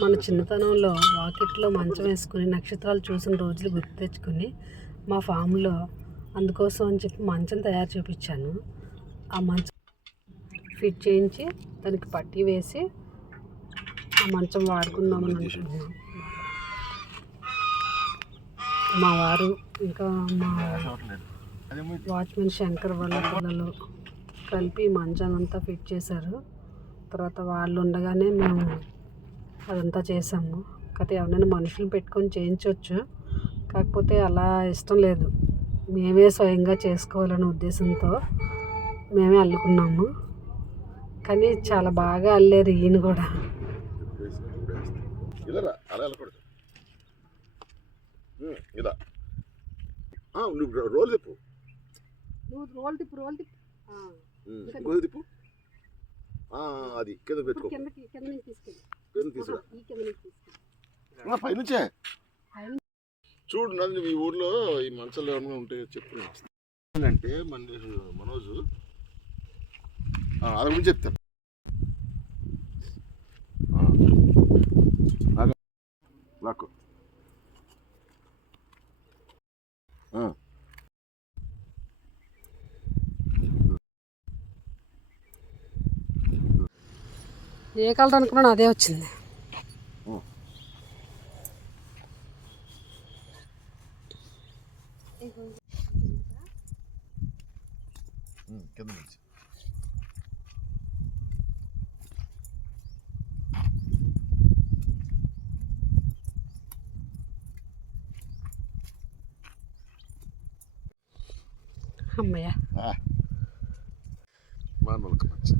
మన చిన్నతనంలో వాకిట్లో మంచం వేసుకుని నక్షత్రాలు చూసిన రోజులు గుర్తు తెచ్చుకొని మా ఫామ్లో అందుకోసం అని చెప్పి మంచం తయారు చేయించాను. ఆ మంచం ఫిట్ చేయించి దానికి పట్టీ వేసి ఆ మంచం వాడుకుందామని అనుకుంటున్నాం. మా వారు ఇంకా మా వాచ్మెన్ శంకర్ వాళ్ళ పిల్లలు కలిపి మంచానంతా ఫిట్ చేశారు. తర్వాత వాళ్ళు ఉండగానే మేము అదంతా చేసాము. కాకపోతే ఎవరైనా మనుషులు పెట్టుకొని చేయించవచ్చు, కాకపోతే అలా ఇష్టం లేదు. మేమే స్వయంగా చేసుకోవాలనే ఉద్దేశంతో మేమే అల్లుకున్నాము. కానీ చాలా బాగా అల్లారు ఈయన కూడా. అది కింద పెట్టుకో, పైనుంచే చూడు. నన్ను మీ ఊర్లో ఈ మంచాలు ఏమైనా ఉంటే చెప్పు. అంటే మనోజు అది గురించి చెప్తాను. లాక్కో ఏ కలర్ అనుకున్నాను అదే వచ్చింది. కింద నుంచి అమ్మయ్య మా నొలక మంచి